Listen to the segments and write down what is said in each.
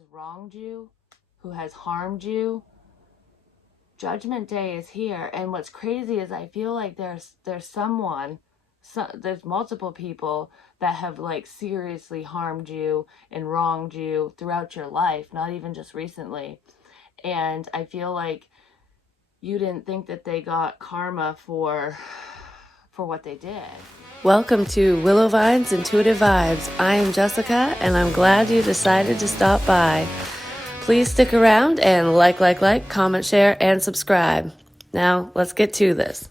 has wronged you, who has harmed you, Judgment Day is here. And what's crazy is I feel like there's someone, there's multiple people that have like seriously harmed you and wronged you throughout your life, not even just recently. And I feel like you didn't think that they got karma for what they did. Welcome to Willow Vine's Intuitive Vibes. I am Jessica, and I'm glad you decided to stop by. Please stick around and like, comment, share, and subscribe. Now, let's get to this.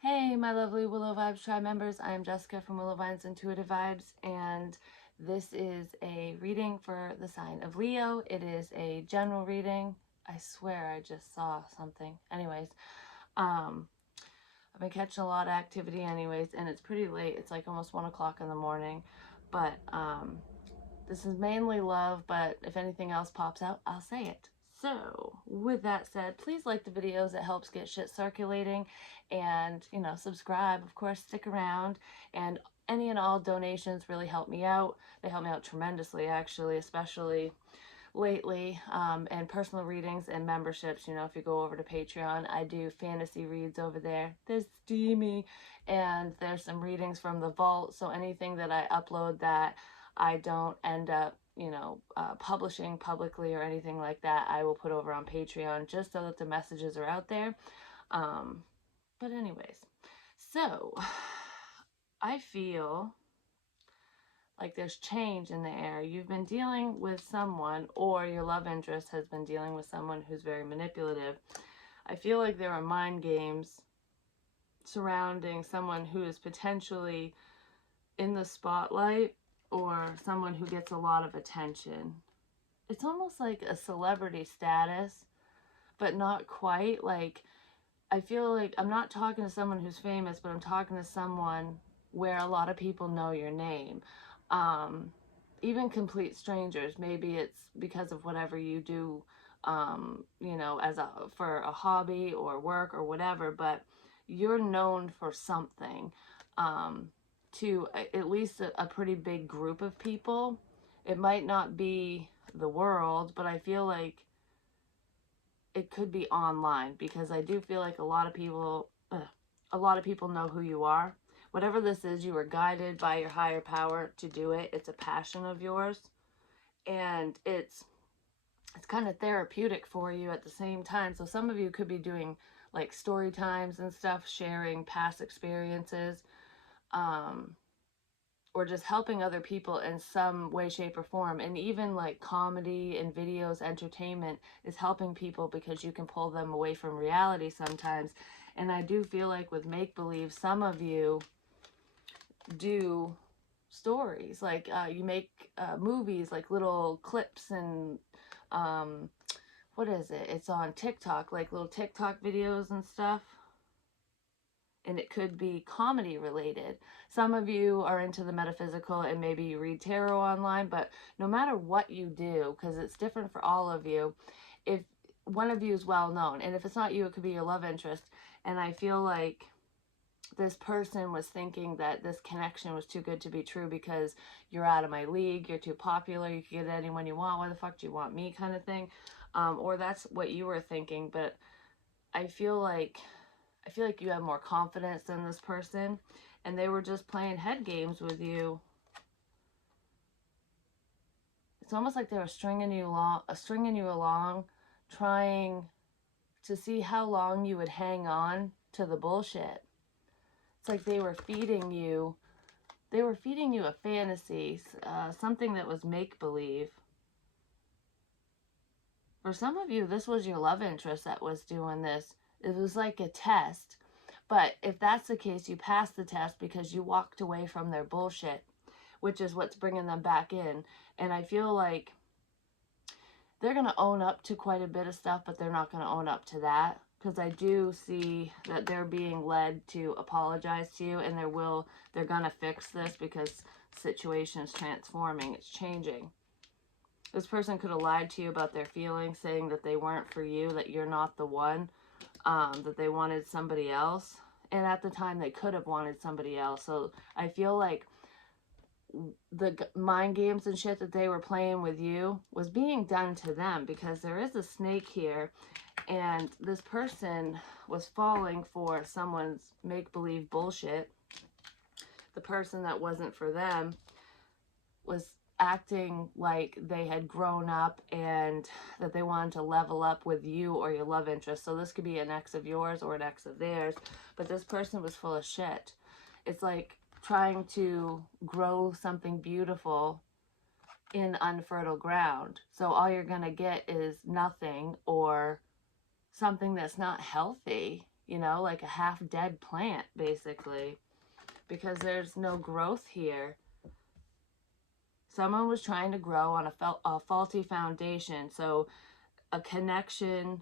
Hey, my lovely Willow Vibes Tribe members. I am Jessica from Willow Vine's Intuitive Vibes, and this is a reading for the sign of Leo. It is a general reading. I swear I just saw something. Anyways, I've been catching a lot of activity anyways, and it's pretty late. It's like almost 1 o'clock in the morning, but this is mainly love, but if anything else pops out, I'll say it. So with that said, please like the videos. It helps get shit circulating, and subscribe, of course, stick around, and any and all donations really help me out. They help me out tremendously, actually, especially lately. And personal readings and memberships, if you go over to Patreon, I do fantasy reads over there. They're steamy, and there's some readings from the vault, so anything that I upload that I don't end up publishing publicly or anything like that, I will put over on Patreon, just so that the messages are out there. But anyways, so I feel like there's change in the air. You've been dealing with someone, or your love interest has been dealing with someone who's very manipulative. I feel like there are mind games surrounding someone who is potentially in the spotlight, or someone who gets a lot of attention. It's almost like a celebrity status, but not quite. Like, I feel like I'm not talking to someone who's famous, but I'm talking to someone where a lot of people know your name. Even complete strangers. Maybe it's because of whatever you do, for a hobby or work or whatever, but you're known for something. To at least a pretty big group of people. It might not be the world, but I feel like it could be online, because I do feel like a lot of people know who you are. Whatever this is, you were guided by your higher power to do it. It's a passion of yours, and it's kind of therapeutic for you at the same time. So some of you could be doing like story times and stuff, sharing past experiences, or just helping other people in some way, shape, or form. And even like comedy and videos, entertainment is helping people, because you can pull them away from reality sometimes. And I do feel like with make-believe, some of you do stories. Like you make movies, like little clips, and what is it? It's on TikTok, like little TikTok videos and stuff, and it could be comedy related. Some of you are into the metaphysical, and maybe you read tarot online, but no matter what you do, because it's different for all of you, if one of you is well known, and if it's not you, it could be your love interest. And I feel like this person was thinking that this connection was too good to be true, because you're out of my league, you're too popular, you can get anyone you want, why the fuck do you want me, kind of thing. Or that's what you were thinking. But I feel like you have more confidence than this person, and they were just playing head games with you. It's almost like they were stringing you along, trying to see how long you would hang on to the bullshit. It's like they were feeding you a fantasy, something that was make-believe. For some of you, this was your love interest that was doing this. It was like a test. But if that's the case, you passed the test because you walked away from their bullshit, which is what's bringing them back in. And I feel like they're going to own up to quite a bit of stuff, but they're not going to own up to that. Because I do see that they're being led to apologize to you, and they're going to fix this, because the situation is transforming. It's changing. This person could have lied to you about their feelings, saying that they weren't for you, that you're not the one, that they wanted somebody else. And at the time, they could have wanted somebody else. So I feel like the mind games and shit that they were playing with you was being done to them, because there is a snake here, and this person was falling for someone's make-believe bullshit. The person that wasn't for them was acting like they had grown up and that they wanted to level up with you or your love interest. So this could be an ex of yours or an ex of theirs, but this person was full of shit. It's like trying to grow something beautiful in unfertile ground. So all you're going to get is nothing, or something that's not healthy, you know, like a half dead plant basically, because there's no growth here. Someone was trying to grow on a faulty foundation. So a connection,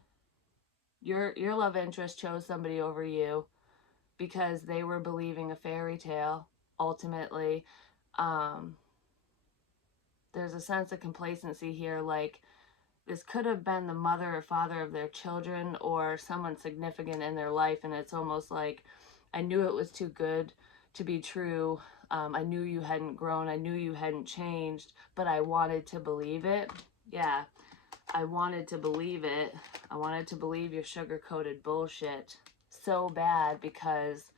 your love interest chose somebody over you because they were believing a fairy tale. Ultimately, um, there's a sense of complacency here, like this could have been the mother or father of their children or someone significant in their life, and it's almost like, I knew it was too good to be true. I knew you hadn't grown. I knew you hadn't changed, but I wanted to believe it. Yeah, I wanted to believe it. I wanted to believe your sugar-coated bullshit so bad because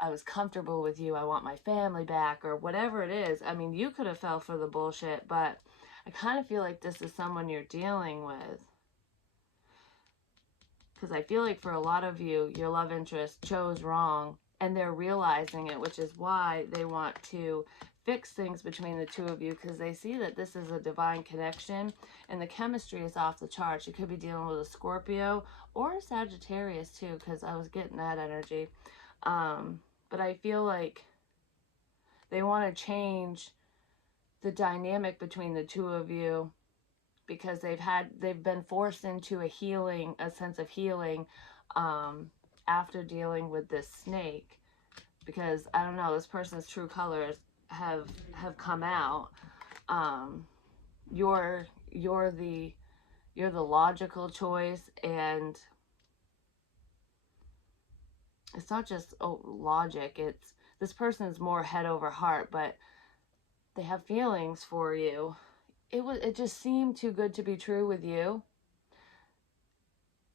I was comfortable with you. I want my family back, or whatever it is. I mean, you could have fell for the bullshit, but I kind of feel like this is someone you're dealing with. Because I feel like for a lot of you, your love interest chose wrong, and they're realizing it, which is why they want to fix things between the two of you, because they see that this is a divine connection and the chemistry is off the charts. You could be dealing with a Scorpio or a Sagittarius too, because I was getting that energy. But I feel like they want to change the dynamic between the two of you, because they've been forced into a sense of healing, after dealing with this snake. Because I don't know, this person's true colors have come out. um you're you're the logical choice, and it's not just logic. It's, this person is more head over heart, but they have feelings for you. It just seemed too good to be true with you,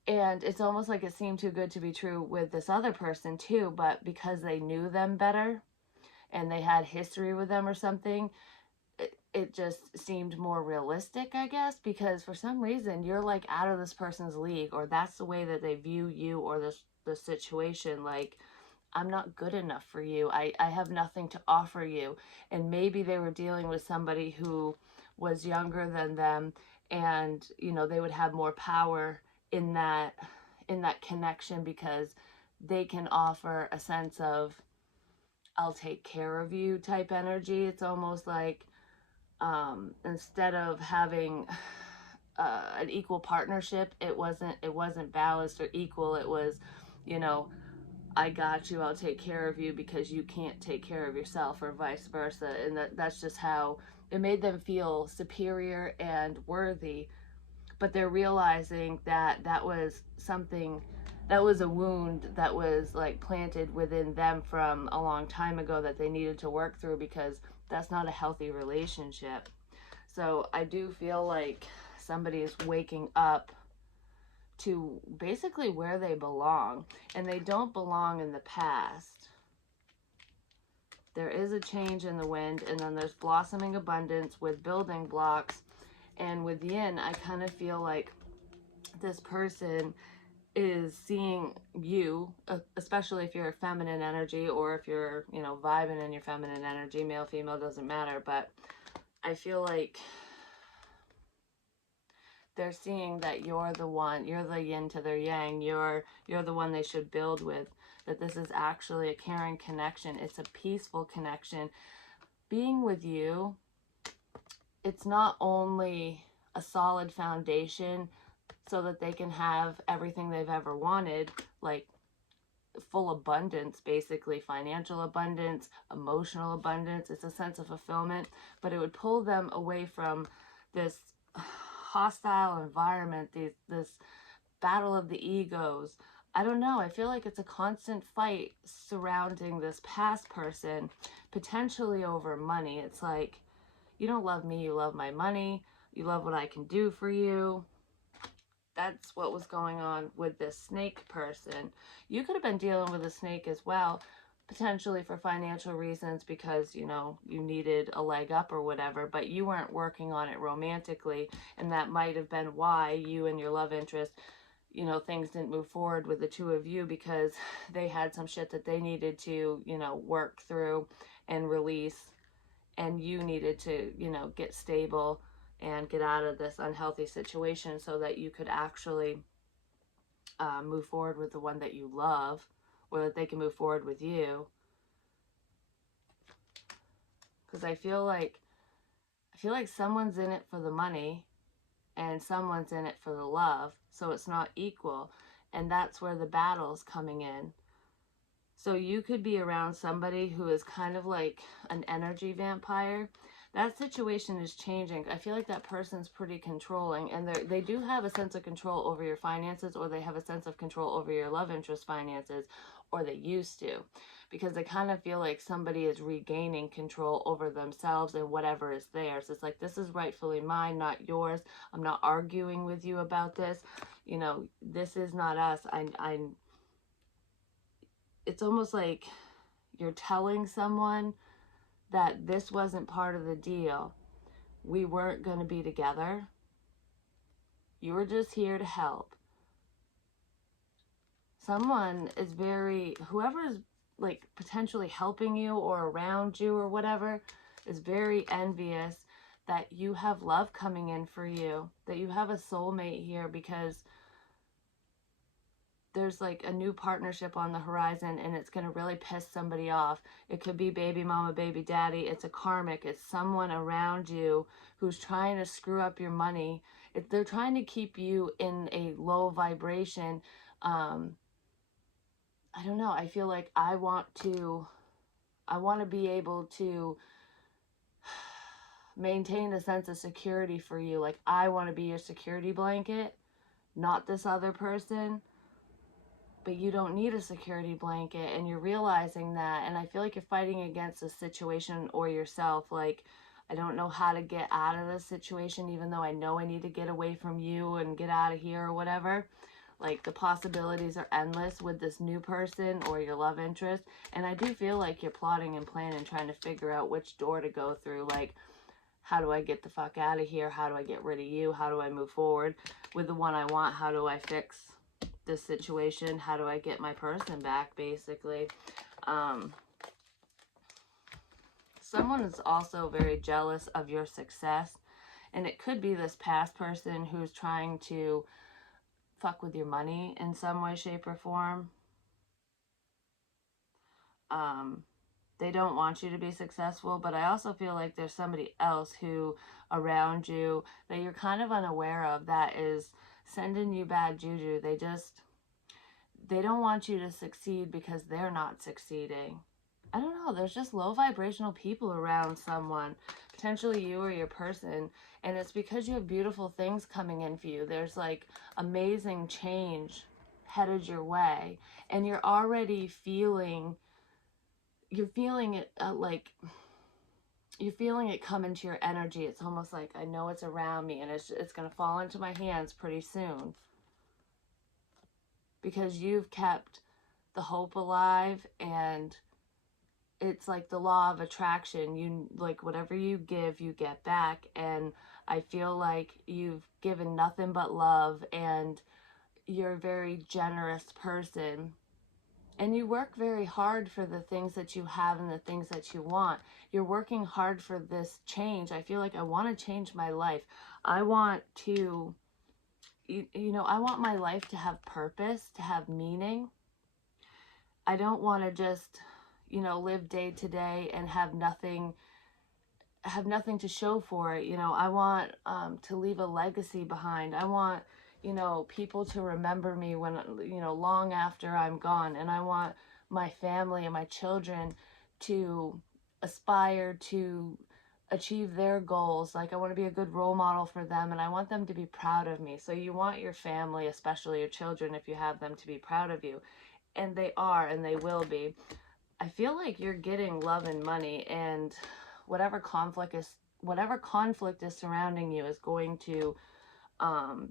and it's almost like it seemed too good to be true with this other person too, but because they knew them better and they had history with them or something, it just seemed more realistic, I guess, because for some reason you're like out of this person's league, or that's the way that they view you or the situation. Like, I'm not good enough for you. I have nothing to offer you. And maybe they were dealing with somebody who was younger than them, and you know, they would have more power in that connection, because they can offer a sense of I'll take care of you type energy. It's almost like, instead of having an equal partnership, it wasn't balanced or equal. It was, you know, I got you, I'll take care of you because you can't take care of yourself, or vice versa. And that's just how it made them feel superior and worthy. But they're realizing that that was something, that was a wound that was like planted within them from a long time ago that they needed to work through, because that's not a healthy relationship. So I do feel like somebody is waking up to basically where they belong, and they don't belong in the past. There is a change in the wind, and then there's blossoming abundance with building blocks. And with yin, I kind of feel like this person is seeing you, especially if you're a feminine energy, or if you're, you know, vibing in your feminine energy, male, female, doesn't matter. But I feel like they're seeing that you're the one, you're the yin to their yang, you're the one they should build with, that this is actually a caring connection, it's a peaceful connection. Being with you, it's not only a solid foundation so that they can have everything they've ever wanted, like full abundance, basically financial abundance, emotional abundance, it's a sense of fulfillment, but it would pull them away from this hostile environment, this battle of the egos, I don't know. I feel like it's a constant fight surrounding this past person, potentially over money. It's like, you don't love me, you love my money, you love what I can do for you. That's what was going on with this snake person. You could have been dealing with a snake as well, potentially for financial reasons because, you know, you needed a leg up or whatever, but you weren't working on it romantically. And that might have been why you and your love interest, you know, things didn't move forward with the two of you because they had some shit that they needed to, you know, work through and release, and you needed to, you know, get stable and get out of this unhealthy situation so that you could actually move forward with the one that you love, or that they can move forward with you. Because I feel like someone's in it for the money and someone's in it for the love, so it's not equal, and that's where the battle's coming in. So you could be around somebody who is kind of like an energy vampire. That situation is changing. I feel like that person's pretty controlling, and they do have a sense of control over your finances, or they have a sense of control over your love interest finances, or they used to, because they kind of feel like somebody is regaining control over themselves and whatever is theirs. It's like, this is rightfully mine, not yours. I'm not arguing with you about this. You know, this is not us. It's almost like you're telling someone that this wasn't part of the deal. We weren't going to be together. You were just here to help. Someone is whoever's like potentially helping you or around you or whatever, is very envious that you have love coming in for you, that you have a soulmate here, because there's like a new partnership on the horizon and it's going to really piss somebody off. It could be baby mama, baby daddy. It's a karmic. It's someone around you who's trying to screw up your money. They're trying to keep you in a low vibration. I don't know. I feel like I want to be able to maintain a sense of security for you. Like, I want to be your security blanket, not this other person. But you don't need a security blanket, and you're realizing that. And I feel like you're fighting against a situation or yourself. Like, I don't know how to get out of this situation, even though I know I need to get away from you and get out of here or whatever. Like, the possibilities are endless with this new person or your love interest. And I do feel like you're plotting and planning, trying to figure out which door to go through. Like, how do I get the fuck out of here? How do I get rid of you? How do I move forward with the one I want? How do I fix this situation? How do I get my person back, basically? Someone is also very jealous of your success, and it could be this past person who's trying to fuck with your money in some way, shape, or form. They don't want you to be successful, but I also feel like there's somebody else who around you that you're kind of unaware of that is sending you bad juju. They don't want you to succeed because they're not succeeding. I don't know. There's just low vibrational people around someone, potentially you or your person. And it's because you have beautiful things coming in for you. There's like amazing change headed your way. And you're feeling it you're feeling it come into your energy. It's almost like, I know it's around me, and it's going to fall into my hands pretty soon, because you've kept the hope alive. And it's like the law of attraction. You, like, whatever you give, you get back. And I feel like you've given nothing but love, and you're a very generous person, and you work very hard for the things that you have and the things that you want. You're working hard for this change. I feel like I want to change my life. I want to, I want my life to have purpose, to have meaning. I don't want to just, live day to day and have nothing to show for it. I want to leave a legacy behind. I want, people to remember me when, long after I'm gone. And I want my family and my children to aspire to achieve their goals. Like, I want to be a good role model for them, and I want them to be proud of me. So you want your family, especially your children, if you have them, to be proud of you. And they are, and they will be. I feel like you're getting love and money, and whatever conflict is surrounding you is going to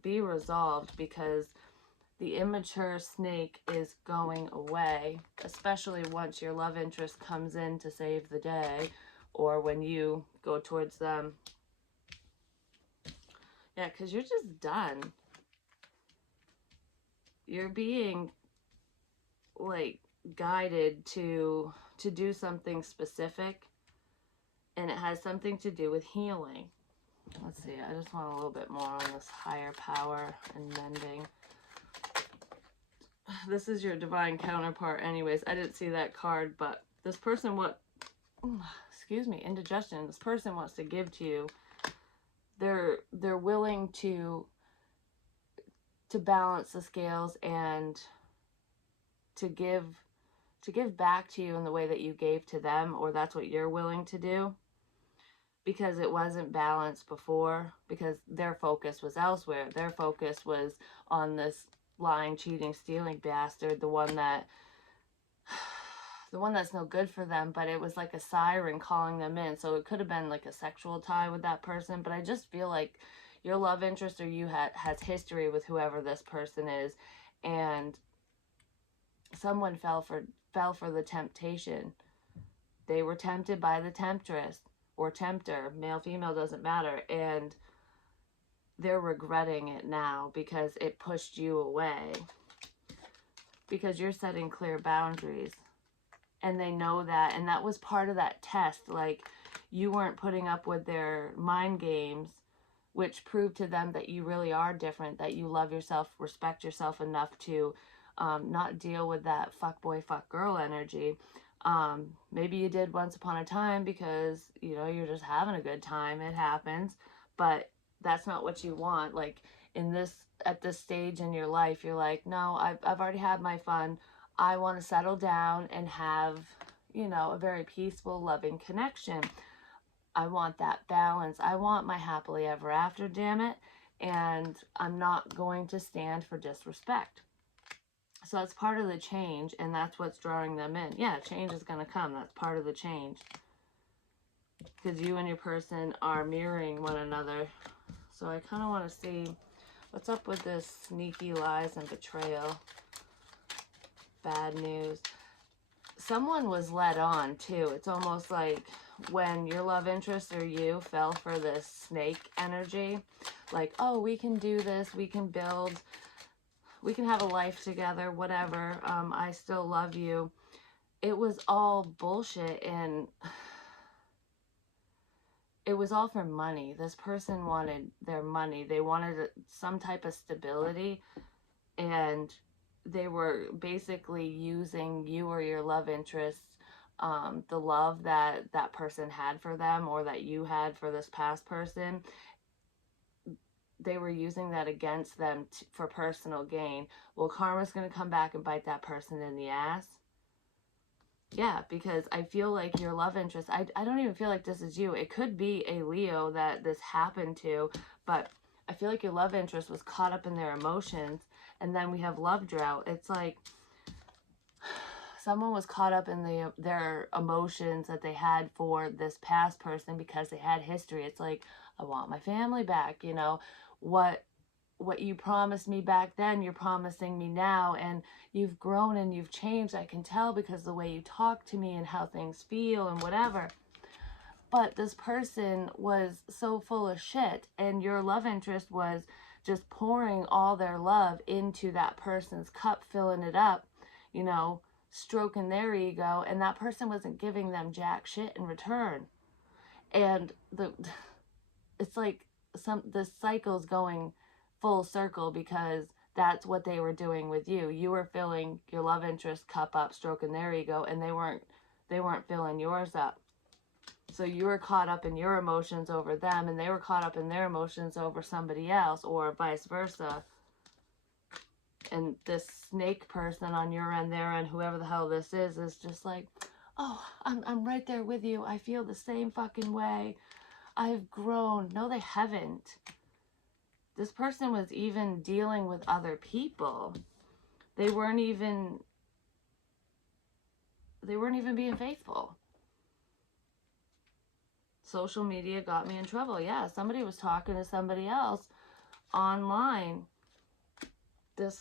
be resolved, because the immature snake is going away, especially once your love interest comes in to save the day, or when you go towards them. Yeah, because you're just done. You're being, like, guided to do something specific, and it has something to do with healing. Let's see, I just want a little bit more on this higher power and mending. This is your divine counterpart anyways. I didn't see that card, but this person, excuse me, indigestion, this person wants to give to you. They're willing to balance the scales and to give back to you in the way that you gave to them, or that's what you're willing to do, because it wasn't balanced before, because their focus was elsewhere. Their focus was on this lying, cheating, stealing bastard, the one that's no good for them, but it was like a siren calling them in. So it could have been like a sexual tie with that person, but I just feel like your love interest, or you has history with whoever this person is, and someone fell for the temptation. They were tempted by the temptress or tempter, male, female, doesn't matter, and they're regretting it now because it pushed you away, because you're setting clear boundaries, and they know that, and that was part of that test. Like, you weren't putting up with their mind games, which proved to them that you really are different, that you love yourself, respect yourself enough to not deal with that fuck boy, fuck girl energy. Maybe you did once upon a time because, you're just having a good time. It happens. But that's not what you want. Like, at this stage in your life, you're like, no, I've already had my fun. I want to settle down and have, a very peaceful, loving connection. I want that balance. I want my happily ever after, damn it. And I'm not going to stand for disrespect. So that's part of the change, and that's what's drawing them in. Yeah, change is going to come. That's part of the change. Because you and your person are mirroring one another. So I kind of want to see what's up with this sneaky lies and betrayal. Bad news. Someone was led on, too. It's almost like when your love interest or you fell for this snake energy. Like, oh, we can do this. We can build. We can have a life together, whatever. I still love you. It was all bullshit, and it was all for money. This person wanted their money. They wanted some type of stability, and they were basically using you or your love interest, the love that that person had for them, or that you had for this past person. They were using that against them for personal gain. Well, karma's going to come back and bite that person in the ass. Yeah, because I feel like your love interest, I don't even feel like this is you. It could be a Leo that this happened to, but I feel like your love interest was caught up in their emotions, and then we have love drought. It's like someone was caught up in their emotions that they had for this past person because they had history. It's like, I want my family back, what you promised me back then, you're promising me now, and you've grown and you've changed. I can tell because the way you talk to me and how things feel and whatever. But this person was so full of shit, and your love interest was just pouring all their love into that person's cup, filling it up, stroking their ego, and that person wasn't giving them jack shit in return. And it's like the cycle's going full circle, because that's what they were doing with you. You were filling your love interest cup up, stroking their ego, and they weren't filling yours up. So you were caught up in your emotions over them, and they were caught up in their emotions over somebody else, or vice versa. And this snake person on your end, their end, whoever the hell this is just like, oh, I'm right there with you. I feel the same fucking way. I've grown. No, they haven't. This person was even dealing with other people. They weren't even being faithful. Social media got me in trouble. Yeah, somebody was talking to somebody else online.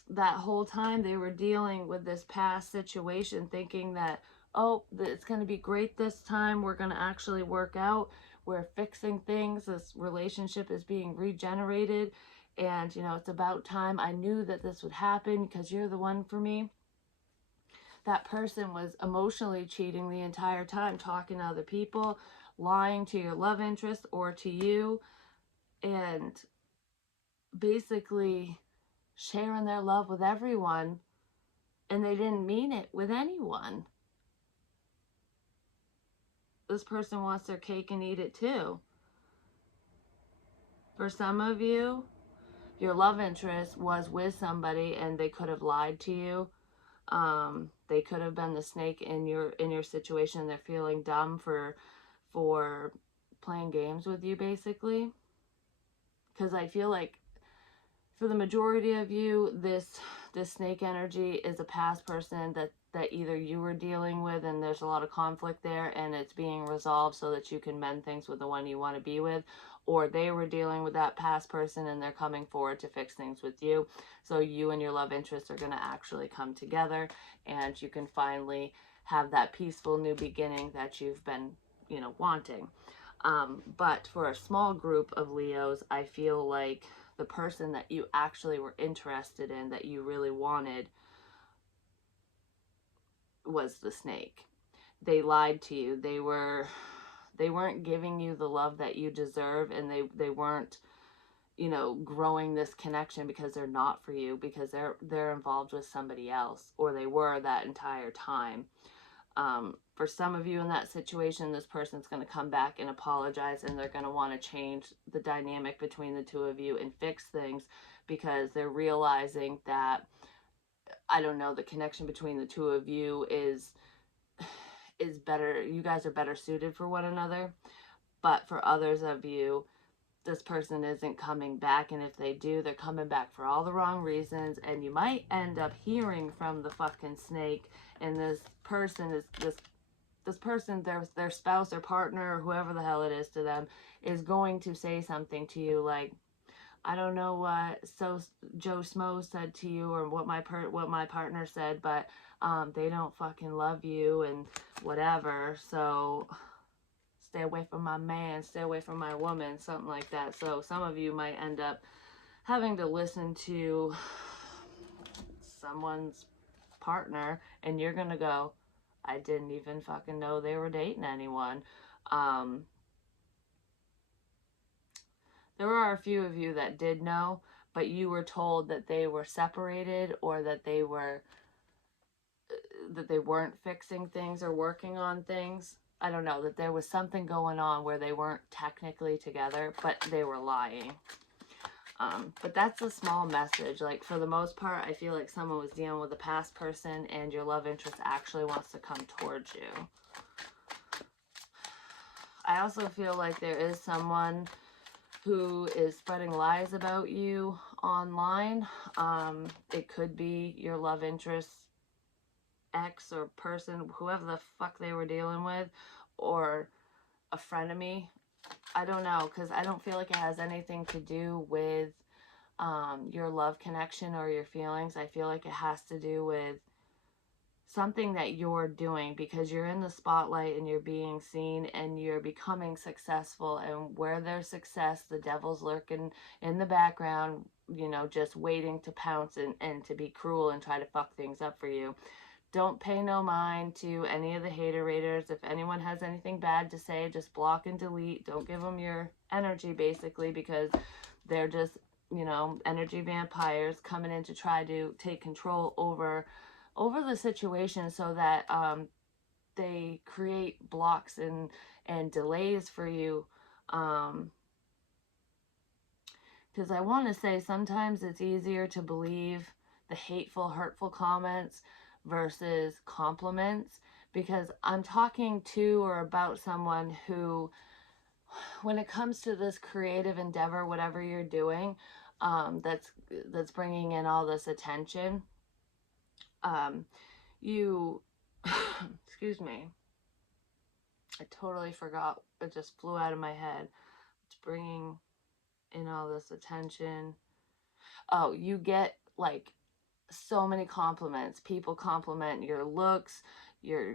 That whole time they were dealing with this past situation, thinking that, oh, it's going to be great this time, we're going to actually work out, we're fixing things, this relationship is being regenerated, and it's about time. I knew that this would happen because you're the one for me. That person was emotionally cheating the entire time, talking to other people, lying to your love interest or to you, and basically sharing their love with everyone, and they didn't mean it with anyone. This person wants their cake and eat it too. For some of you, your love interest was with somebody and they could have lied to you. They could have been the snake in your situation. They're feeling dumb for playing games with you, basically. Because I feel like for the majority of you, this snake energy is a past person that either you were dealing with and there's a lot of conflict there and it's being resolved so that you can mend things with the one you want to be with, or they were dealing with that past person and they're coming forward to fix things with you, so you and your love interest are going to actually come together and you can finally have that peaceful new beginning that you've been wanting. But for a small group of Leos, I feel like the person that you actually were interested in, that you really wanted, was the snake. They lied to you. They weren't giving you the love that you deserve, and they weren't growing this connection because they're not for you, because they're involved with somebody else, or they were that entire time. For some of you in that situation, this person's going to come back and apologize, and they're going to want to change the dynamic between the two of you and fix things because they're realizing that, I don't know, the connection between the two of you is better. You guys are better suited for one another. But for others of you, this person isn't coming back, and if they do, they're coming back for all the wrong reasons, and you might end up hearing from the fucking snake, and this person is this person, their spouse, their partner, or whoever the hell it is to them, is going to say something to you like, I don't know what Joe Smo said to you, or what my partner said, but they don't fucking love you and whatever, so stay away from my man, stay away from my woman, something like that. So some of you might end up having to listen to someone's partner, and you're gonna go, I didn't even fucking know they were dating anyone. Um, there are a few of you that did know, but you were told that they were separated, or that they weren't fixing things or working on things. I don't know, that there was something going on where they weren't technically together, but they were lying. But that's a small message. Like, for the most part, I feel like someone was dealing with a past person and your love interest actually wants to come towards you. I also feel like there is someone who is spreading lies about you online. It could be your love interest ex or person, whoever the fuck they were dealing with, or a frenemy. I don't know, because I don't feel like it has anything to do with your love connection or your feelings. I feel like it has to do with something that you're doing, because you're in the spotlight and you're being seen and you're becoming successful, and where there's success, the devil's lurking in the background, just waiting to pounce and to be cruel and try to fuck things up for you. Don't pay no mind to any of the hater-raters. If anyone has anything bad to say, just block and delete. Don't give them your energy, basically, because they're just, energy vampires coming in to try to take control over the situation, so that they create blocks and delays for you. Because I want to say sometimes it's easier to believe the hateful, hurtful comments versus compliments, because I'm talking to or about someone who when it comes to this creative endeavor, whatever you're doing, that's bringing in all this attention, um, you, excuse me, I totally forgot. It just flew out of my head. It's bringing in all this attention. Oh, you get like so many compliments. People compliment your looks. You're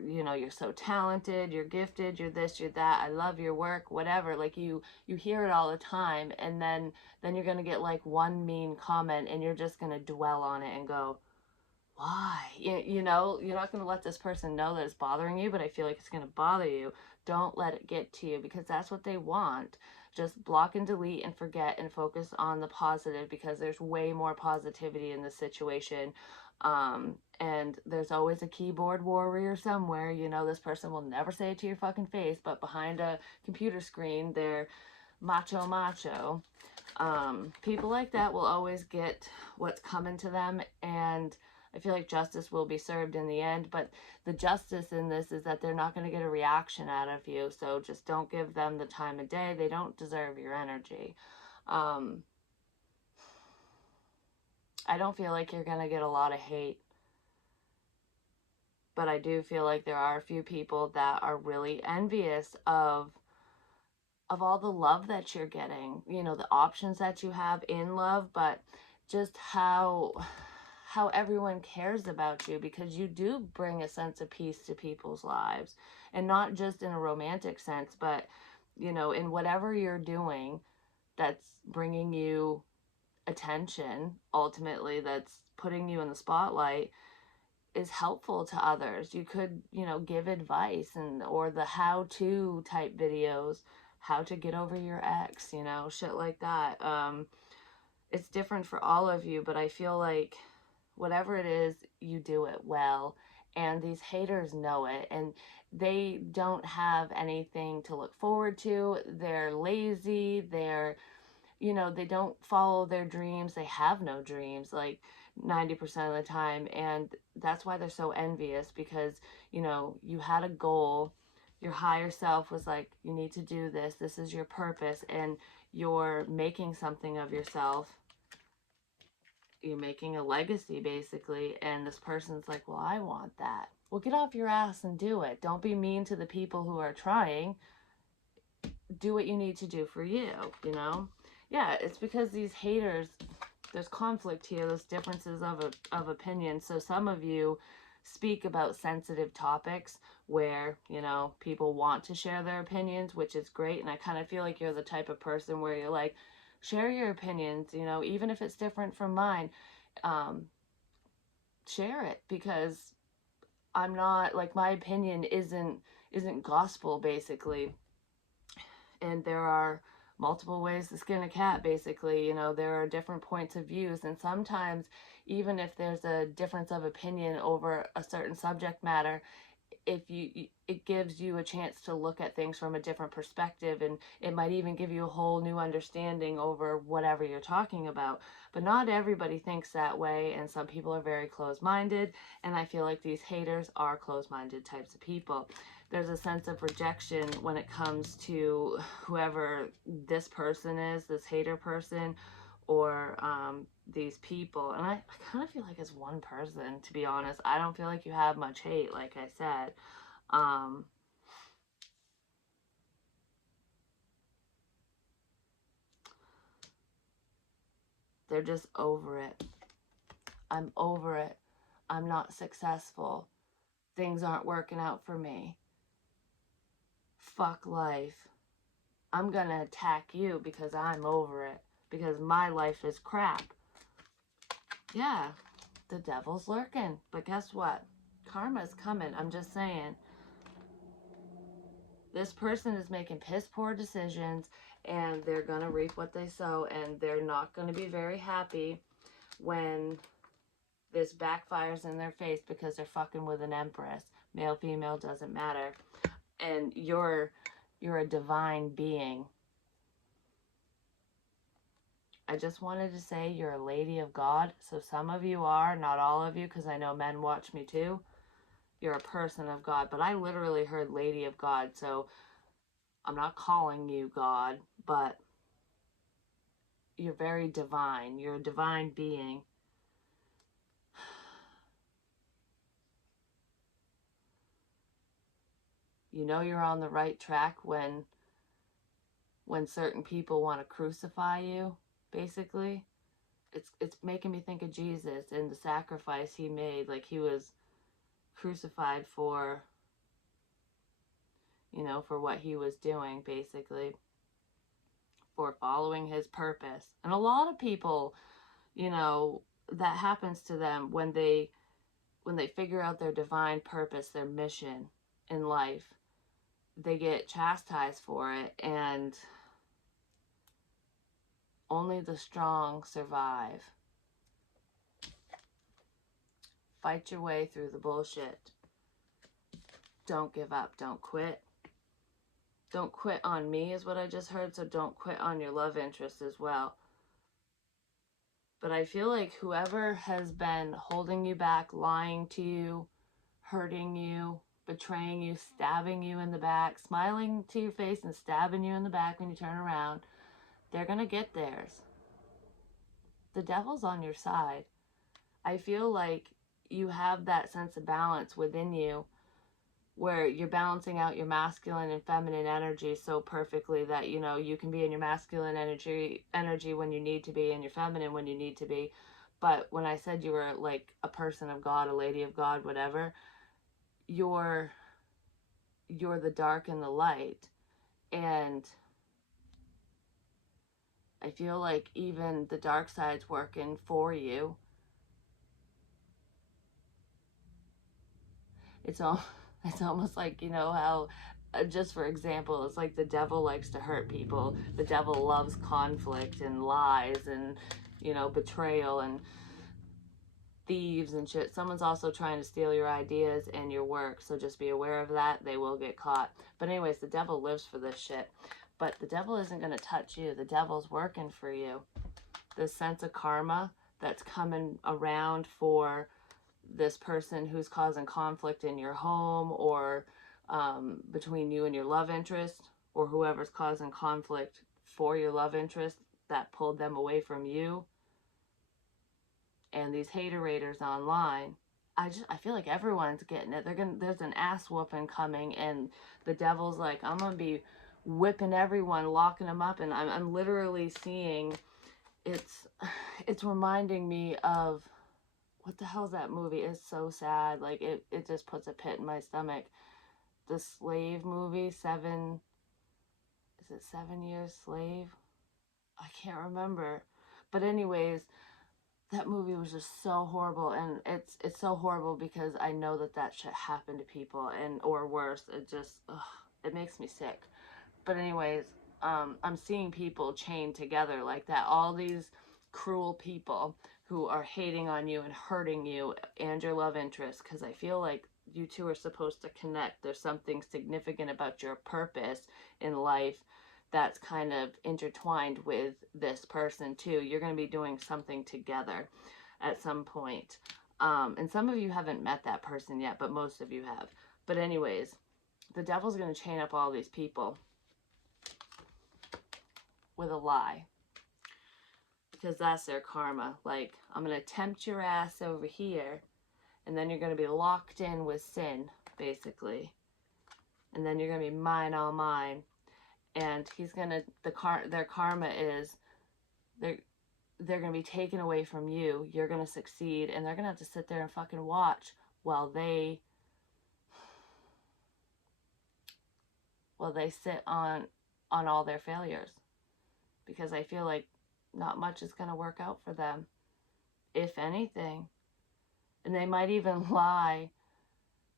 so talented, you're gifted, you're this, you're that, I love your work, whatever. Like you hear it all the time, and then you're going to get like one mean comment, and you're just going to dwell on it and go, why? You're not going to let this person know that it's bothering you, but I feel like it's going to bother you. Don't let it get to you, because that's what they want. Just block and delete and forget and focus on the positive, because there's way more positivity in this situation. And there's always a keyboard warrior somewhere. This person will never say it to your fucking face, but behind a computer screen, they're macho. People like that will always get what's coming to them, and I feel like justice will be served in the end. But the justice in this is that they're not going to get a reaction out of you, so just don't give them the time of day. They don't deserve your energy. um, I don't feel like you're going to get a lot of hate, but I do feel like there are a few people that are really envious of all the love that you're getting, the options that you have in love, but just how everyone cares about you, because you do bring a sense of peace to people's lives, and not just in a romantic sense, but in whatever you're doing that's bringing you attention, ultimately that's putting you in the spotlight, is helpful to others. You could, give advice, and or the how to type videos, how to get over your ex, shit like that. It's different for all of you, but I feel like whatever it is, you do it well. And these haters know it, and they don't have anything to look forward to. They're lazy. They don't follow their dreams. They have no dreams, like 90% of the time. And that's why they're so envious, because, you had a goal. Your higher self was like, you need to do this. This is your purpose. And you're making something of yourself. You're making a legacy, basically. And this person's like, well, I want that. Well, get off your ass and do it. Don't be mean to the people who are trying. Do what you need to do for you. Yeah, it's because these haters, there's conflict here, there's differences of opinion. So some of you speak about sensitive topics where, people want to share their opinions, which is great. And I kind of feel like you're the type of person where you're like, share your opinions, even if it's different from mine. um, Share it, because I'm not like, my opinion isn't gospel, basically. And there are multiple ways to skin a cat, basically. There are different points of views, and sometimes even if there's a difference of opinion over a certain subject matter, if you it gives you a chance to look at things from a different perspective, and it might even give you a whole new understanding over whatever you're talking about. But not everybody thinks that way, and some people are very closed-minded, and I feel like these haters are closed-minded types of people. There's a sense of rejection when it comes to whoever this person is, this hater person, or these people. And I kind of feel like it's one person, to be honest. I don't feel like you have much hate, like I said. um they're just over it. I'm over it. I'm not successful. Things aren't working out for me. Fuck life. I'm gonna attack you because I'm over it, because my life is crap. Yeah, the devil's lurking, but guess what? Karma's coming. I'm just saying. This person is making piss poor decisions, and they're gonna reap what they sow, and they're not gonna be very happy when this backfires in their face, because they're fucking with an empress. Male, female, doesn't matter. And you're a divine being. I just wanted to say you're a lady of God. So some of you are, not all of you, because I know men watch me too. You're a person of God. But I literally heard lady of God. So I'm not calling you God, but you're very divine. You're a divine being. You know you're on the right track when certain people want to crucify you, basically. It's making me think of Jesus and the sacrifice he made. Like, he was crucified for, for what he was doing, basically, for following his purpose. And a lot of people, that happens to them when they figure out their divine purpose, their mission in life. They get chastised for it, and only the strong survive. Fight your way through the bullshit. Don't give up. Don't quit. Don't quit on me is what I just heard, so don't quit on your love interest as well. But I feel like whoever has been holding you back, lying to you, hurting you, betraying you, stabbing you in the back, smiling to your face and stabbing you in the back when you turn around, they're going to get theirs. The devil's on your side. I feel like you have that sense of balance within you where you're balancing out your masculine and feminine energy so perfectly that, you can be in your masculine energy when you need to be, and your feminine when you need to be. But when I said you were like a person of God, a lady of God, whatever, you're the dark and the light. And I feel like even the dark side's working for you. It's all it's almost like, how, just for example, it's like the devil likes to hurt people. The devil loves conflict and lies and, betrayal and thieves and shit. Someone's also trying to steal your ideas and your work, so just be aware of that. They will get caught. But anyways, the devil lives for this shit. But the devil isn't going to touch you. The devil's working for you. This sense of karma that's coming around for this person who's causing conflict in your home, or between you and your love interest, or whoever's causing conflict for your love interest that pulled them away from you, and these haterators online. I feel like everyone's getting it. There's an ass whooping coming, and the devil's like, I'm gonna be whipping everyone, locking them up, and I'm literally seeing it's reminding me of, what the hell's that movie? It's so sad. Like, it just puts a pit in my stomach. The slave movie, is it 7 Years Slave? I can't remember. But anyways, that movie was just so horrible, and it's so horrible because I know that shit happened to people, and or worse. It just, it makes me sick. But anyways, I'm seeing people chained together like that. All these cruel people who are hating on you and hurting you and your love interest, because I feel like you two are supposed to connect. There's something significant about your purpose in life that's kind of intertwined with this person too. You're going to be doing something together at some point. And some of you haven't met that person yet, but most of you have. But anyways, the devil's going to chain up all these people with a lie, because that's their karma. Like, I'm going to tempt your ass over here, and then you're going to be locked in with sin, basically. And then you're going to be mine, all mine. And he's going to, their karma is, they're going to be taken away from you. You're going to succeed, and they're going to have to sit there and fucking watch while they sit on all their failures. Because I feel like not much is going to work out for them, if anything. And they might even lie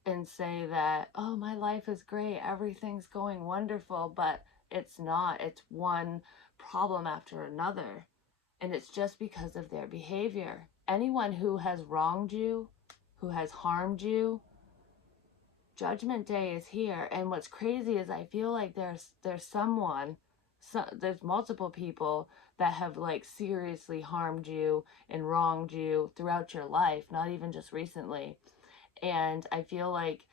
and say that, oh, my life is great, everything's going wonderful, but it's not. It's one problem after another. And it's just because of their behavior. Anyone who has wronged you, who has harmed you, Judgment Day is here. And what's crazy is I feel like there's multiple people that have like seriously harmed you and wronged you throughout your life, not even just recently. And I feel like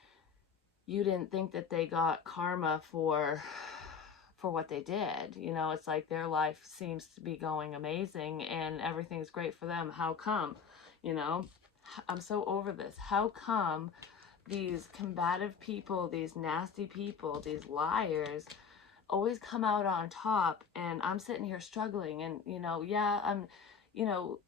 you didn't think that they got karma for for what they did. You know, it's like their life seems to be going amazing and everything's great for them. How come? You know, I'm so over this. How come these combative people, these nasty people, these liars always come out on top, and I'm sitting here struggling, and yeah, you know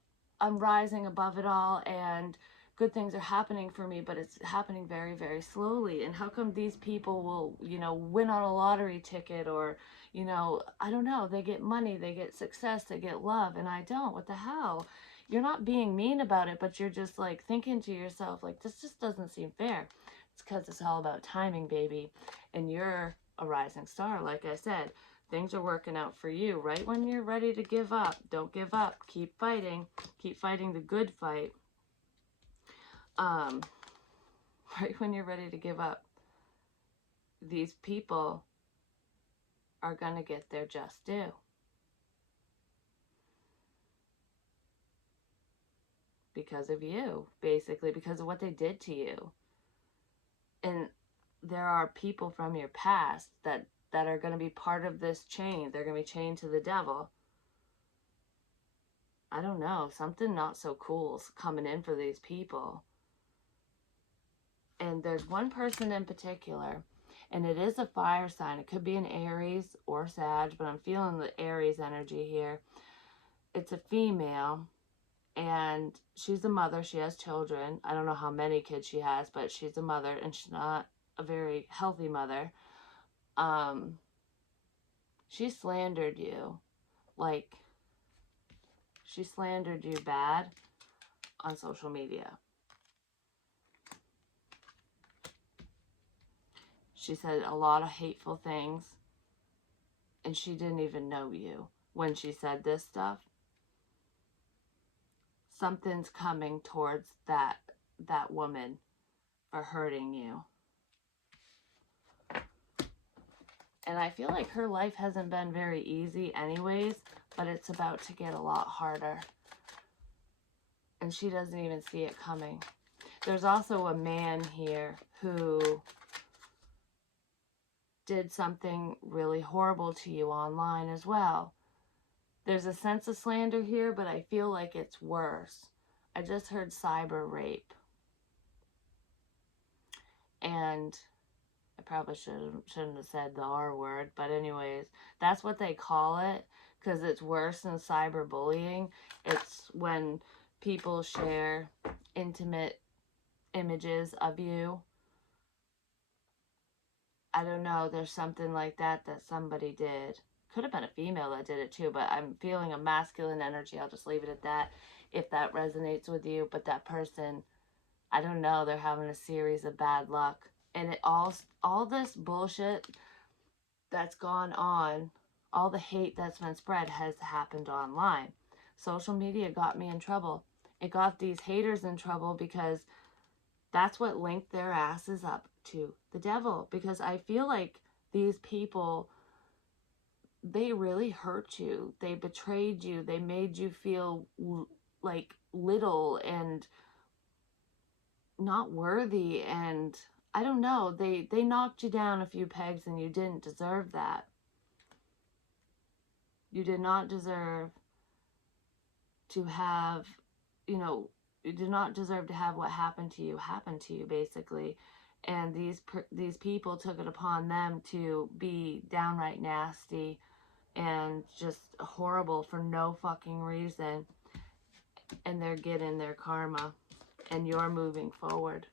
I'm rising above it all, and good things are happening for me, but it's happening very, very slowly. And how come these people will win on a lottery ticket, or I don't know, they get money, they get success, they get love, and I don't? What the hell? You're not being mean about it, but you're just like thinking to yourself, like, this just doesn't seem fair. It's because it's all about timing, baby. And you're a rising star. Like I said, things are working out for you right when you're ready to give up. Don't give up. Keep fighting. Keep fighting the good fight. Um, right when you're ready to give up, these people are going to get their just due. Because of you, basically, because of what they did to you. And there are people from your past that are going to be part of this chain. They're going to be chained to the devil. I don't know, something not so cool's coming in for these people. And there's one person in particular, and it is a fire sign. It could be an Aries or Sag, but I'm feeling the Aries energy here. It's a female, and she's a mother. She has children. I don't know how many kids she has, but she's a mother, and she's not a very healthy mother. She slandered you. Like, she slandered you bad on social media. She said a lot of hateful things, and she didn't even know you when she said this stuff. Something's coming towards that woman for hurting you. And I feel like her life hasn't been very easy anyways, but it's about to get a lot harder. And she doesn't even see it coming. There's also a man here who did something really horrible to you online as well. There's a sense of slander here, but I feel like it's worse. I just heard cyber rape. And I probably shouldn't have said the R word, but anyways, that's what they call it, because it's worse than cyberbullying. It's when people share intimate images of you. I don't know, there's something like that somebody did. Could have been a female that did it too, but I'm feeling a masculine energy. I'll just leave it at that if that resonates with you. But that person, I don't know, they're having a series of bad luck. And it all this bullshit that's gone on, all the hate that's been spread has happened online. Social media got me in trouble. It got these haters in trouble because that's what linked their asses up to the devil. Because I feel like these people, they really hurt you. They betrayed you. They made you feel like little and not worthy. And I don't know, they knocked you down a few pegs, and you didn't deserve that. You did not deserve to have, you did not deserve to have what happened to you, basically. And these people took it upon them to be downright nasty and just horrible for no fucking reason. And they're getting their karma. And you're moving forward.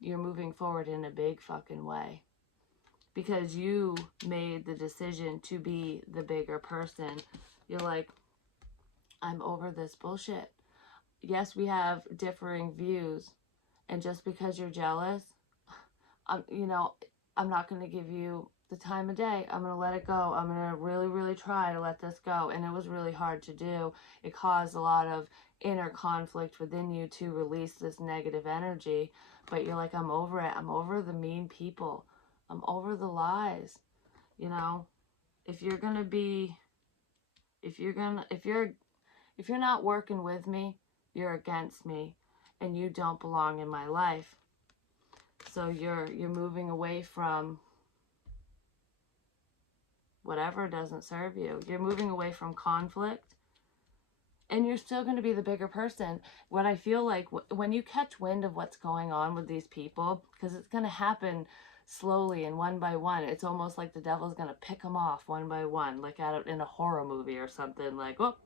You're moving forward in a big fucking way. Because you made the decision to be the bigger person. You're like, I'm over this bullshit. Yes, we have differing views. And just because you're jealous, I'm not going to give you the time of day. I'm going to let it go. I'm going to really, really try to let this go. And it was really hard to do. It caused a lot of inner conflict within you to release this negative energy. But you're like, I'm over it. I'm over the mean people. I'm over the lies. If you're going to be, if you're not working with me, you're against me, and you don't belong in my life. So you're moving away from whatever doesn't serve you. You're moving away from conflict, and you're still going to be the bigger person. What I feel like when you catch wind of what's going on with these people, because it's going to happen slowly and one by one, it's almost like the devil's going to pick them off one by one, like in a horror movie or something. Like, oh,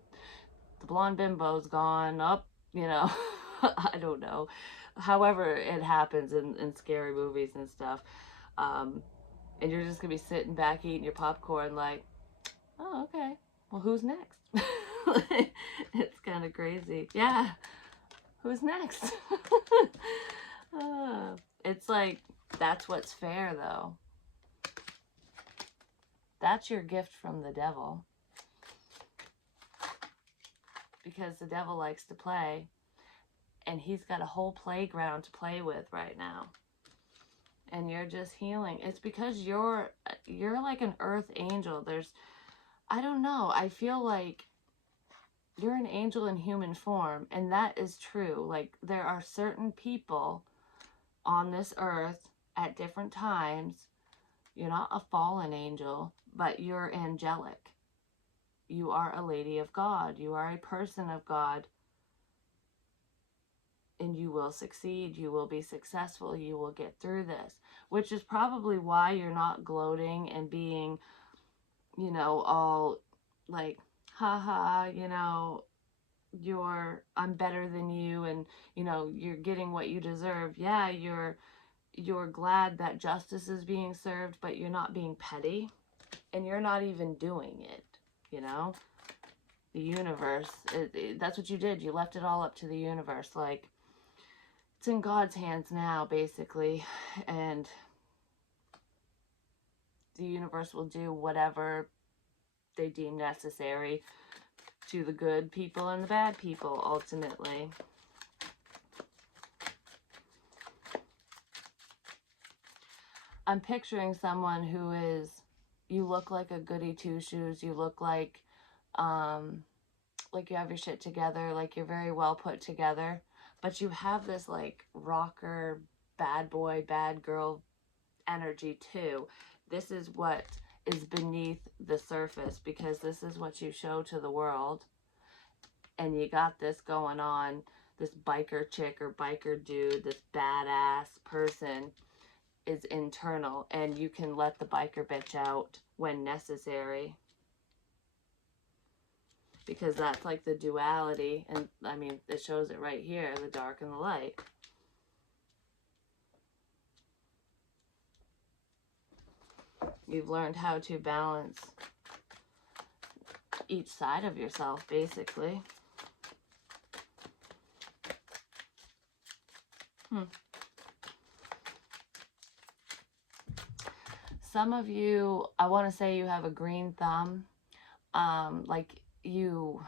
the blonde bimbo's gone up, you know. I don't know. However, it happens in scary movies and stuff. And you're just going to be sitting back eating your popcorn, like, oh, okay. Well, who's next? It's kind of crazy. Yeah. Who's next? uh, it's like, that's what's fair, though. That's your gift from the devil. Because the devil likes to play, and he's got a whole playground to play with right now. And you're just healing. It's because you're like an earth angel. I don't know. I feel like you're an angel in human form, and that is true. Like, there are certain people on this earth at different times. You're not a fallen angel, but you're angelic. You are a lady of God. You are a person of God. And you will succeed. You will be successful. You will get through this, which is probably why you're not gloating and being, all like, haha, I'm better than you, and you're getting what you deserve. Yeah, you're glad that justice is being served, but you're not being petty, and you're not even doing it. The universe, that's what you did. You left it all up to the universe. Like, it's in God's hands now, basically, and the universe will do whatever they deem necessary to the good people and the bad people, ultimately. I'm picturing someone who you look like a goody two-shoes. You look like you have your shit together, like you're very well put together, but you have this like rocker, bad boy, bad girl energy too. This is what is beneath the surface, because this is what you show to the world. And you got this going on, this biker chick or biker dude, this badass person is internal, and you can let the biker bitch out when necessary, because that's like the duality. And I mean, it shows it right here, the dark and the light. You've learned how to balance each side of yourself, basically. Some of you, I want to say, you have a green thumb. Like you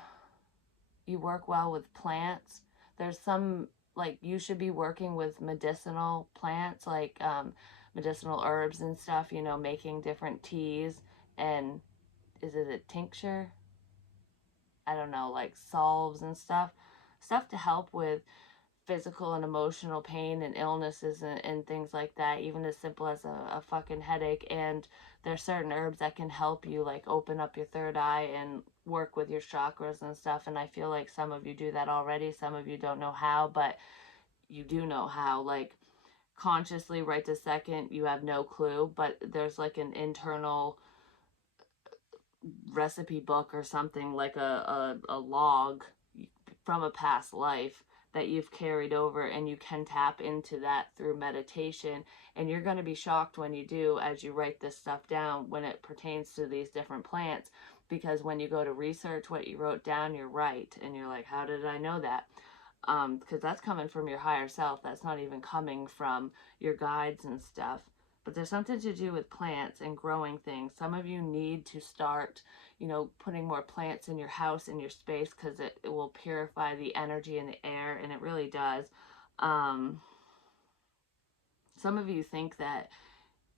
work well with plants. There's some, like, you should be working with medicinal plants, like medicinal herbs and stuff, making different teas. And is it a tincture? I don't know, like salves and stuff to help with physical and emotional pain and illnesses and things like that, even as simple as a fucking headache. And there's certain herbs that can help you, like, open up your third eye and work with your chakras and stuff. And I feel like some of you do that already. Some of you don't know how, but you do know how. Like, consciously right this second you have no clue, but there's like an internal recipe book or something, like a log from a past life that you've carried over, and you can tap into that through meditation. And you're going to be shocked when you do, as you write this stuff down, when it pertains to these different plants, because when you go to research what you wrote down, you're right, and you're like, how did I know that? Because that's coming from your higher self. That's not even coming from your guides and stuff. But there's something to do with plants and growing things. Some of you need to start, putting more plants in your house, in your space, because it will purify the energy in the air, and it really does. Some of you think that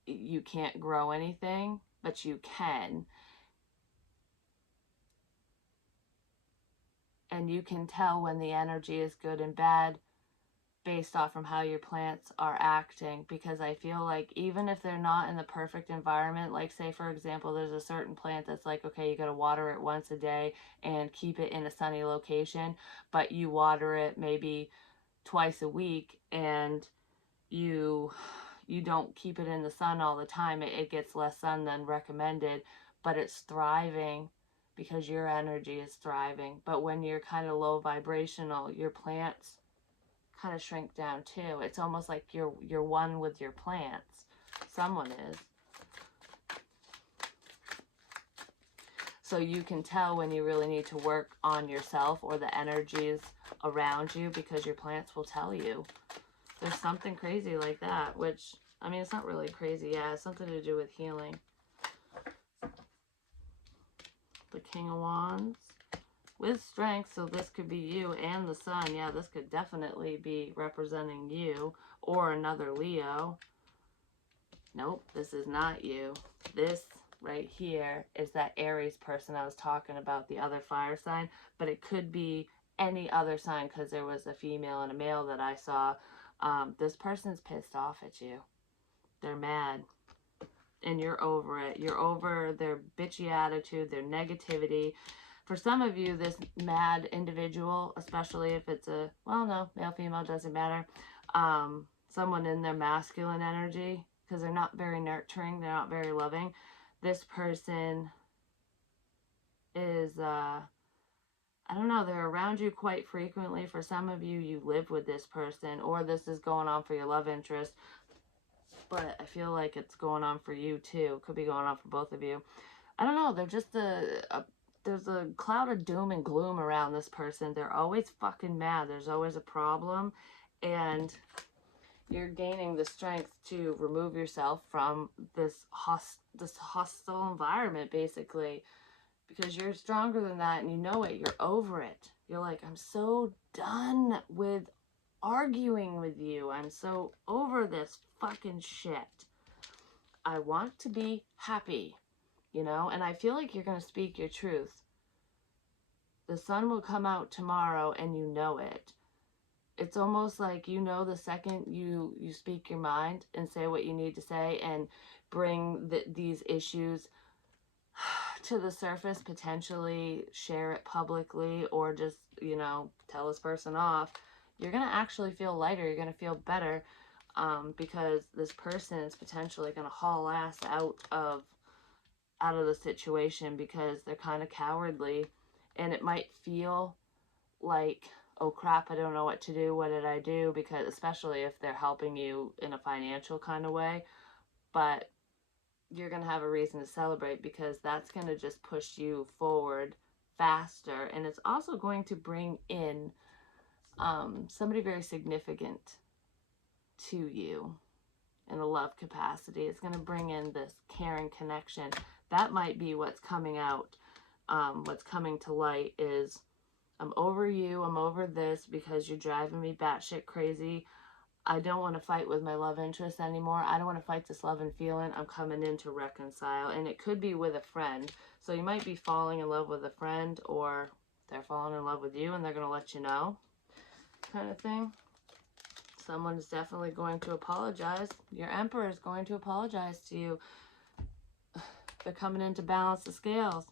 you can't grow anything, but you can. And you can tell when the energy is good and bad based off from how your plants are acting, because I feel like even if they're not in the perfect environment, like say for example there's a certain plant that's like, okay, you got to water it once a day and keep it in a sunny location, but you water it maybe twice a week, and you you don't keep it in the sun all the time, it gets less sun than recommended, but it's thriving because your energy is thriving. But when you're kind of low vibrational, your plants kind of shrink down too. It's almost like you're one with your plants. Someone is. So you can tell when you really need to work on yourself or the energies around you, because your plants will tell you. There's something crazy like that, which, I mean, it's not really crazy. Yeah, it's something to do with healing. The King of Wands. With strength, so this could be you and the sun. Yeah, this could definitely be representing you or another Leo. Nope, this is not you. This right here is that Aries person I was talking about, the other fire sign, but it could be any other sign because there was a female and a male that I saw. This person's pissed off at you. They're mad. And you're over it. You're over their bitchy attitude, their negativity. For some of you, this mad individual, especially if it's a, well, no, male, female, doesn't matter, someone in their masculine energy, because they're not very nurturing, they're not very loving. This person is, I don't know, they're around you quite frequently. For some of you, you live with this person, or this is going on for your love interest. But I feel like it's going on for you too. Could be going on for both of you. I don't know. They're just there's a cloud of doom and gloom around this person. They're always fucking mad. There's always a problem. And you're gaining the strength to remove yourself from this hostile environment, basically. Because you're stronger than that and you know it. You're over it. You're like, I'm so done with arguing with you. I'm so over this fucking shit. I want to be happy, you know? And I feel like you're going to speak your truth. The sun will come out tomorrow and you know it. It's almost like, you know, the second you speak your mind and say what you need to say and bring these issues to the surface, potentially share it publicly, or just, you know, tell this person off, you're going to actually feel lighter. You're going to feel better, because this person is potentially going to haul ass out of the situation because they're kind of cowardly. And it might feel like, oh crap, I don't know what to do. What did I do? Because especially if they're helping you in a financial kind of way. But you're going to have a reason to celebrate, because that's going to just push you forward faster. And it's also going to bring in somebody very significant to you in a love capacity. It's going to bring in this caring connection. That might be what's coming out. What's coming to light is, I'm over you, I'm over this because you're driving me batshit crazy. I don't want to fight with my love interest anymore. I don't want to fight this love and feeling. I'm coming in to reconcile. And it could be with a friend. So you might be falling in love with a friend, or they're falling in love with you and they're going to let you know, kind of thing. Someone is definitely going to apologize. Your Emperor is going to apologize to you. They're coming in to balance the scales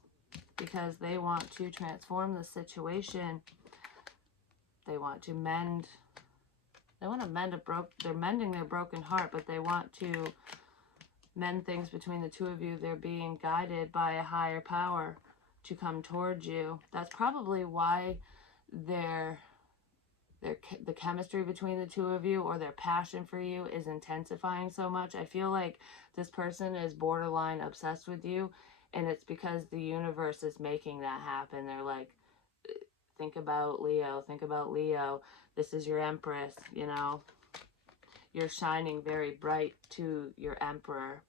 because they want to transform the situation. They want to mend. They want to mend they're mending their broken heart, but they want to mend things between the two of you. They're being guided by a higher power to come towards you. That's probably why the chemistry between the two of you, or their passion for you, is intensifying so much. I feel like this person is borderline obsessed with you, and it's because the universe is making that happen. They're like, think about Leo, think about Leo. This is your Empress, you know. You're shining very bright to your Emperor,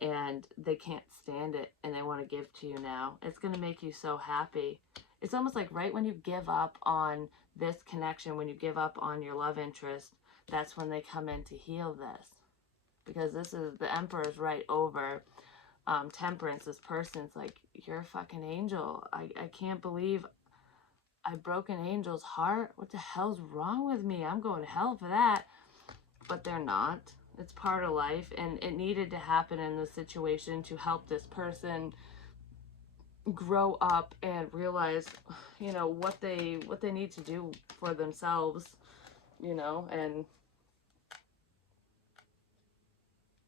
and they can't stand it, and they want to give to you now. It's going to make you so happy. It's almost like right when you give up on this connection, when you give up on your love interest, that's when they come in to heal this. Because this is, the Emperor's right over Temperance. This person's like, you're a fucking angel. I can't believe I broke an angel's heart. What the hell's wrong with me? I'm going to hell for that. But they're not. It's part of life, and it needed to happen in this situation to help this person grow up and realize, you know, what they need to do for themselves, you know, and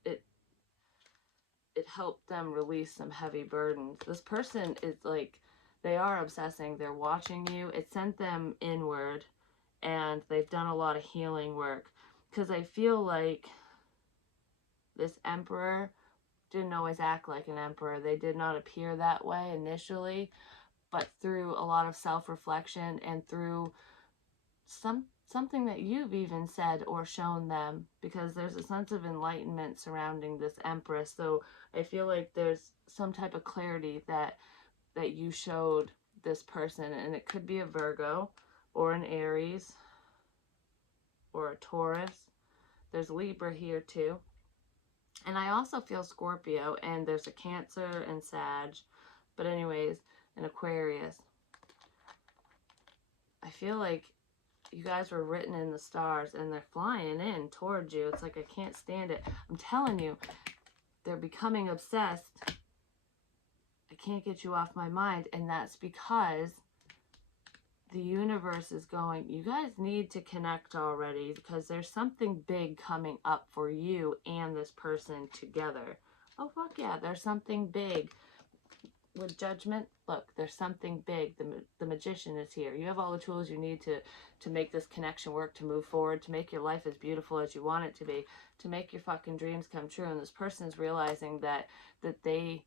it it helped them release some heavy burdens. This person is like, they are obsessing, they're watching you. It sent them inward, and they've done a lot of healing work, because I feel like this emperor didn't always act like an emperor. They did not appear that way initially, but through a lot of self-reflection and through something that you've even said or shown them, because there's a sense of enlightenment surrounding this empress. So I feel like there's some type of clarity that you showed this person, and it could be a Virgo or an Aries or a Taurus. There's Libra here too. And I also feel Scorpio, and there's a Cancer and Sag. But anyways, an Aquarius. I feel like you guys were written in the stars, and they're flying in towards you. It's like, I can't stand it. I'm telling you, they're becoming obsessed. I can't get you off my mind. And that's because the universe is going, you guys need to connect already, because there's something big coming up for you and this person together. Oh, fuck yeah, there's something big. With Judgment, look, there's something big. The magician is here. You have all the tools you need to make this connection work, to move forward, to make your life as beautiful as you want it to be, to make your fucking dreams come true. And this person is realizing that they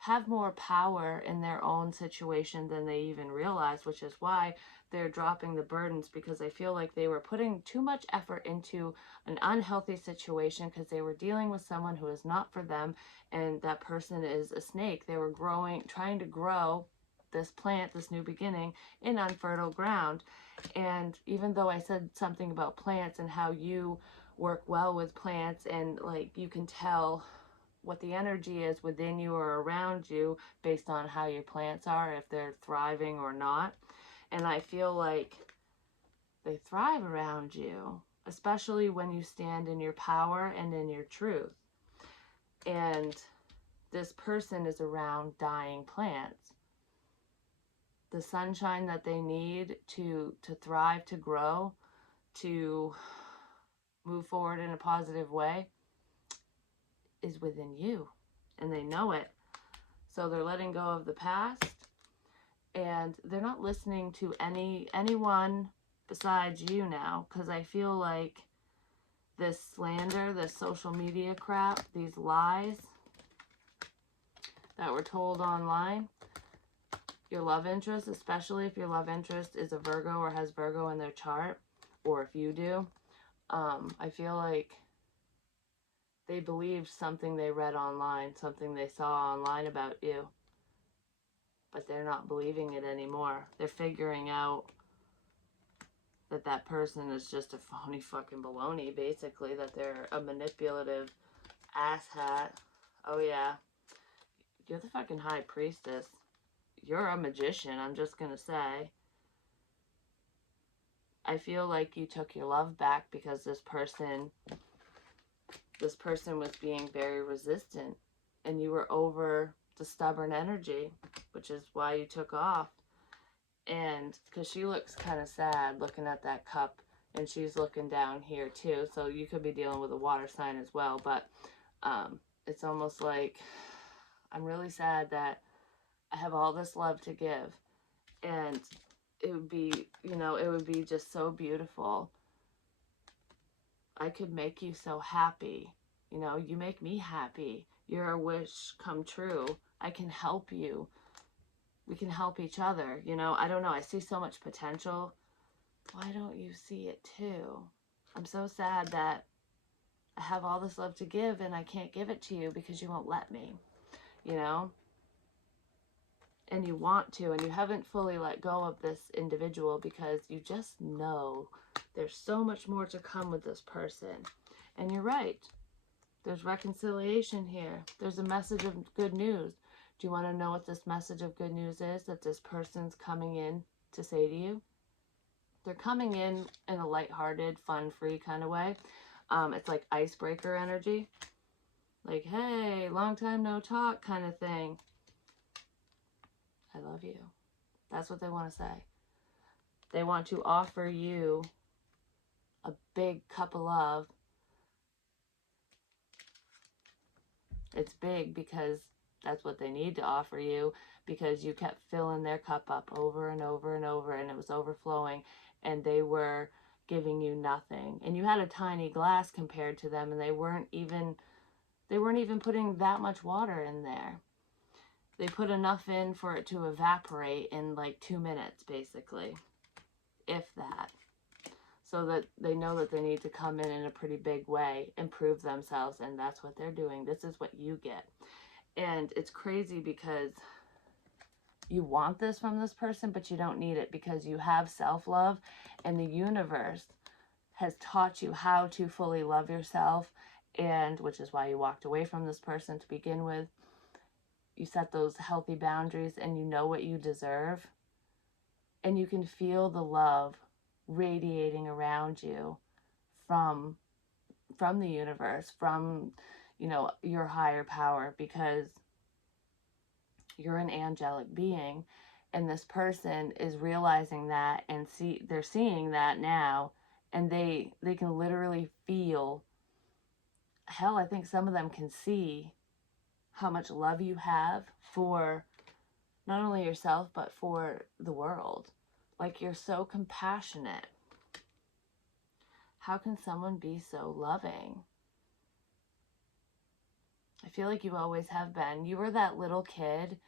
have more power in their own situation than they even realize, which is why they're dropping the burdens, because I feel like they were putting too much effort into an unhealthy situation, because they were dealing with someone who is not for them, and that person is a snake. They were trying to grow this plant, this new beginning, in unfertile ground. And even though I said something about plants and how you work well with plants, and like you can tell what the energy is within you or around you based on how your plants are, if they're thriving or not. And I feel like they thrive around you, especially when you stand in your power and in your truth. And this person is around dying plants. The sunshine that they need to thrive, to grow, to move forward in a positive way is within you, and they know it. So they're letting go of the past, and they're not listening to anyone besides you now, because I feel like this slander, this social media crap, these lies that were told online, your love interest, especially if your love interest is a Virgo or has Virgo in their chart, or if you do, I feel like they believed something they read online, something they saw online about you, but they're not believing it anymore. They're figuring out that that person is just a phony fucking baloney, basically, that they're a manipulative asshat. Oh yeah, you're the fucking high priestess. You're a magician, I'm just gonna say. I feel like you took your love back, because this person was being very resistant, and you were over the stubborn energy, which is why you took off. And because she looks kind of sad looking at that cup, and she's looking down here too, so you could be dealing with a water sign as well. But it's almost like, I'm really sad that I have all this love to give, and it would be, you know, it would be just so beautiful. I could make you so happy. You know, you make me happy. You're a wish come true. I can help you. We can help each other. You know, I don't know. I see so much potential. Why don't you see it too? I'm so sad that I have all this love to give, and I can't give it to you because you won't let me, you know? And you want to, and you haven't fully let go of this individual, because you just know there's so much more to come with this person. And you're right. There's reconciliation here. There's a message of good news. Do you want to know what this message of good news is? That this person's coming in to say to you. They're coming in a lighthearted, fun-free kind of way. It's like icebreaker energy. Like, hey, long time no talk kind of thing. I love you. That's what they want to say. They want to offer you a big cup of love. It's big because that's what they need to offer you, because you kept filling their cup up over and over and over, and it was overflowing, and they were giving you nothing. And you had a tiny glass compared to them, and they weren't even putting that much water in there. They put enough in for it to evaporate in like 2 minutes, basically, if that. So that they know that they need to come in a pretty big way and prove themselves, and that's what they're doing. This is what you get. And it's crazy because you want this from this person, but you don't need it, because you have self-love, and the universe has taught you how to fully love yourself, and which is why you walked away from this person to begin with. You set those healthy boundaries, and you know what you deserve, and you can feel the love radiating around you from the universe, from, you know, your higher power, because you're an angelic being, and this person is realizing that, and they're seeing that now, and they can literally feel, hell, I think some of them can see how much love you have for not only yourself, but for the world. Like, you're so compassionate. How can someone be so loving? I feel like you always have been. You were that little kid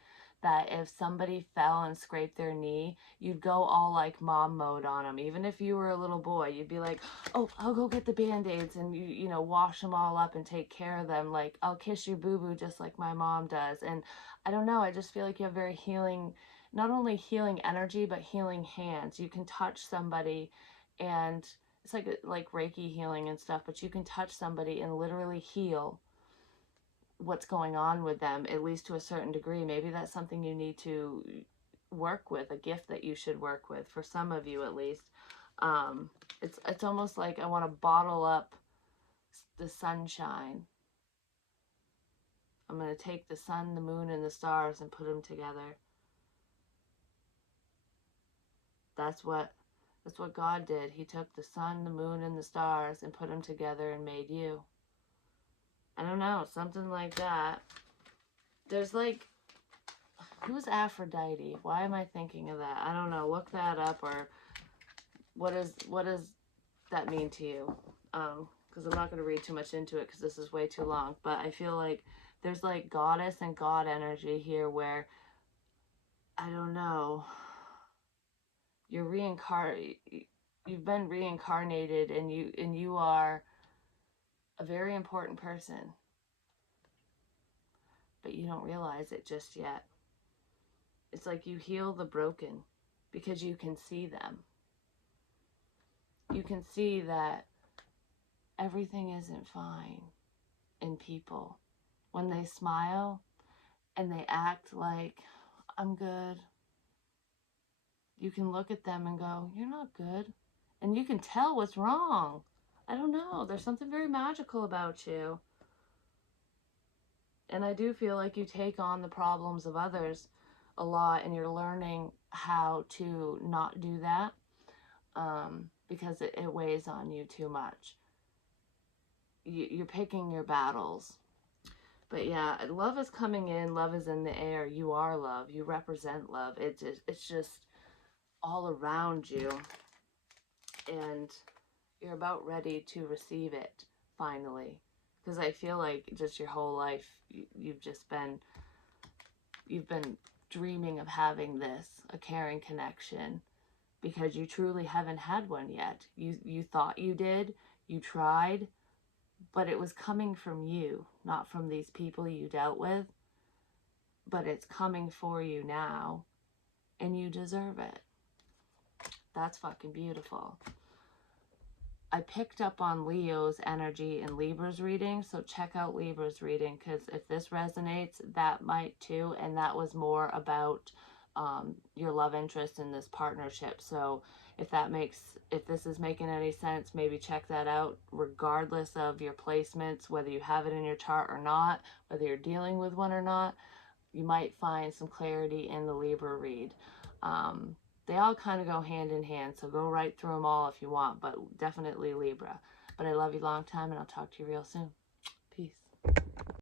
that if somebody fell and scraped their knee, you'd go all like mom mode on them. Even if you were a little boy, you'd be like, oh, I'll go get the Band-Aids, and you know, wash them all up and take care of them. Like, I'll kiss your boo-boo just like my mom does. And I don't know, I just feel like you have very healing, not only healing energy, but healing hands. You can touch somebody, and it's like Reiki healing and stuff, but you can touch somebody and literally heal what's going on with them, at least to a certain degree. Maybe that's something you need to work with, a gift that you should work with, for some of you at least. It's almost like I want to bottle up the sunshine. I'm going to take the sun, the moon, and the stars and put them together. That's what God did. He took the sun, the moon, and the stars and put them together and made you. I don't know, something like that. There's like, who's Aphrodite? Why am I thinking of that? I don't know. Look that up. Or what does that mean to you? Because I'm not going to read too much into it, because this is way too long. But I feel like there's like goddess and god energy here, where, I don't know, you've been reincarnated, and you are a very important person, but you don't realize it just yet. It's like you heal the broken because you can see them. You can see that everything isn't fine in people. When they smile and they act like, I'm good, you can look at them and go, you're not good. And you can tell what's wrong. I don't know. There's something very magical about you. And I do feel like you take on the problems of others a lot, and you're learning how to not do that, because it weighs on you too much. You're picking your battles. But yeah, love is coming in. Love is in the air. You are love. You represent love. It's just all around you. And you're about ready to receive it, finally. Because I feel like just your whole life, you've been dreaming of having this, a caring connection, because you truly haven't had one yet. You thought you did, you tried, but it was coming from you, not from these people you dealt with. But it's coming for you now, and you deserve it. That's fucking beautiful. I picked up on Leo's energy in Libra's reading, so check out Libra's reading, because if this resonates, that might too. And that was more about your love interest in this partnership. So if this is making any sense, maybe check that out regardless of your placements, whether you have it in your chart or not, whether you're dealing with one or not. You might find some clarity in the Libra read. They all kind of go hand in hand, so go right through them all if you want, but definitely Libra. But I love you long time, and I'll talk to you real soon.